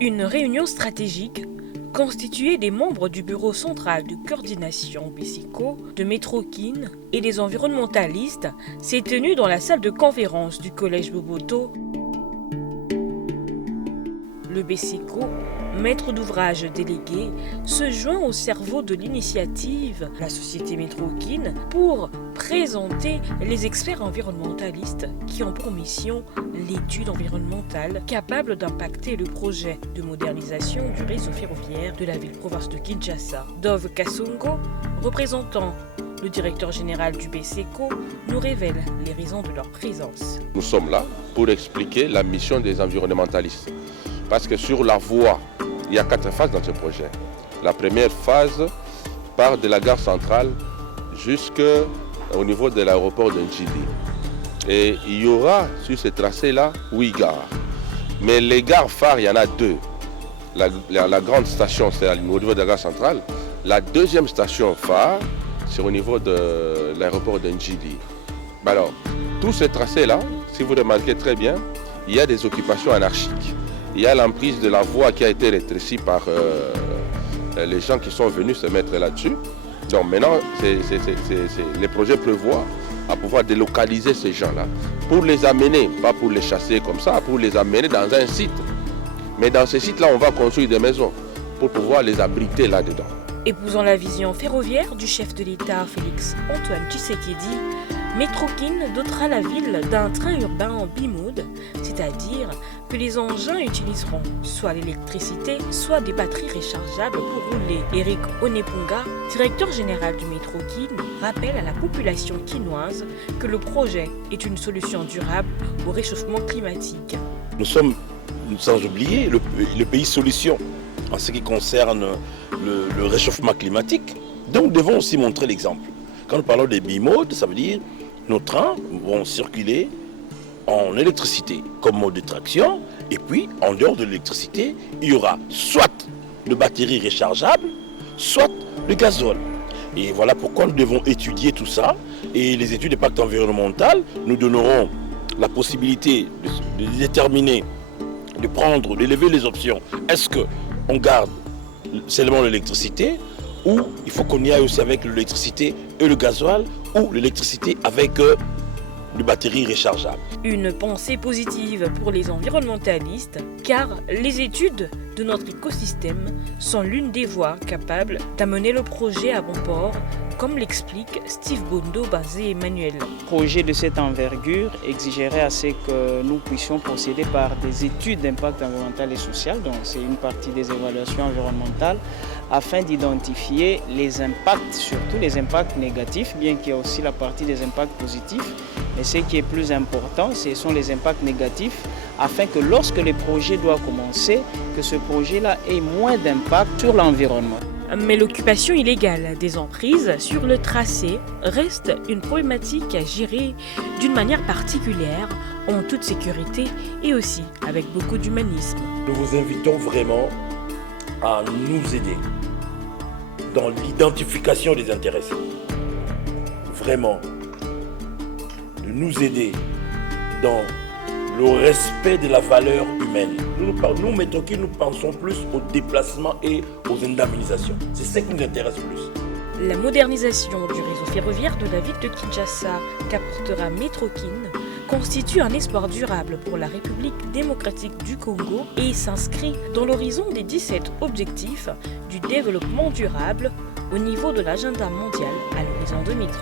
Une réunion stratégique constituée des membres du bureau central de coordination BESECO, de Métrokin et des environnementalistes s'est tenue dans la salle de conférence du collège Boboto. Le BESECO, maître d'ouvrage délégué, se joint au cerveau de l'initiative, la société Métrokin, pour présenter les experts environnementalistes qui ont pour mission l'étude environnementale capable d'impacter le projet de modernisation du réseau ferroviaire de la ville-province de Kinshasa. Dove Kasongo, représentant le directeur général du BESECO, nous révèle les raisons de leur présence. Nous sommes là pour expliquer la mission des environnementalistes. Parce que sur la voie, il y a 4 phases dans ce projet. La première phase part de la gare centrale jusqu'au niveau de l'aéroport de Ndjili. Et il y aura sur ce tracé-là 8 gares. Mais les gares phares, il y en a 2. La grande station, c'est au niveau de la gare centrale. La deuxième station phare, c'est au niveau de l'aéroport de Ndjili. Alors, tout ce tracé-là, si vous remarquez très bien, il y a des occupations anarchiques. Il y a l'emprise de la voie qui a été rétrécie par les gens qui sont venus se mettre là-dessus. Donc maintenant, les projets prévoient à pouvoir délocaliser ces gens-là pour les amener, pas pour les chasser comme ça, pour les amener dans un site. Mais dans ce site-là, on va construire des maisons pour pouvoir les abriter là-dedans. Épousant la vision ferroviaire du chef de l'État Félix Antoine Tshisekedi, Métrokin dotera la ville d'un train urbain en bimode, c'est-à-dire que les engins utiliseront soit l'électricité, soit des batteries rechargeables pour rouler. Eric Onepunga, directeur général du Métrokin, rappelle à la population quinoise que le projet est une solution durable au réchauffement climatique. Nous sommes, sans oublier, le pays solution en ce qui concerne le réchauffement climatique. Donc nous devons aussi montrer l'exemple. Quand nous parlons des bimodes, ça veut dire nos trains vont circuler en électricité comme mode de traction, et puis en dehors de l'électricité, il y aura soit de batteries rechargeables, soit le gazole. Et voilà pourquoi nous devons étudier tout ça, et les études d'impact environnemental nous donneront la possibilité de déterminer, d'élever les options. Est-ce qu'on garde seulement l'électricité, ou il faut qu'on y aille aussi avec l'électricité et le gasoil, ou l'électricité avec des batteries rechargeables. Une pensée positive pour les environnementalistes, car les études de notre écosystème sont l'une des voies capables d'amener le projet à bon port, comme l'explique Steve Bondo Bazé Emmanuel. Un projet de cette envergure exigerait à ce que nous puissions procéder par des études d'impact environnemental et social, donc c'est une partie des évaluations environnementales, afin d'identifier les impacts, surtout les impacts négatifs, bien qu'il y ait aussi la partie des impacts positifs. Mais ce qui est plus important, ce sont les impacts négatifs, afin que lorsque le projet doit commencer, que ce projet-là ait moins d'impact sur l'environnement. Mais l'occupation illégale des emprises sur le tracé reste une problématique à gérer d'une manière particulière, en toute sécurité et aussi avec beaucoup d'humanisme. Nous vous invitons vraiment à nous aider dans l'identification des intéressés. Vraiment, de nous aider dans le respect de la valeur humaine. Nous Métrokin, nous pensons plus au déplacement et aux indemnisations. C'est ce qui nous intéresse plus. La modernisation du réseau ferroviaire de la ville de Kinshasa qu'apportera Métrokin constitue un espoir durable pour la République démocratique du Congo et s'inscrit dans l'horizon des 17 objectifs du développement durable au niveau de l'agenda mondial à l'horizon 2030.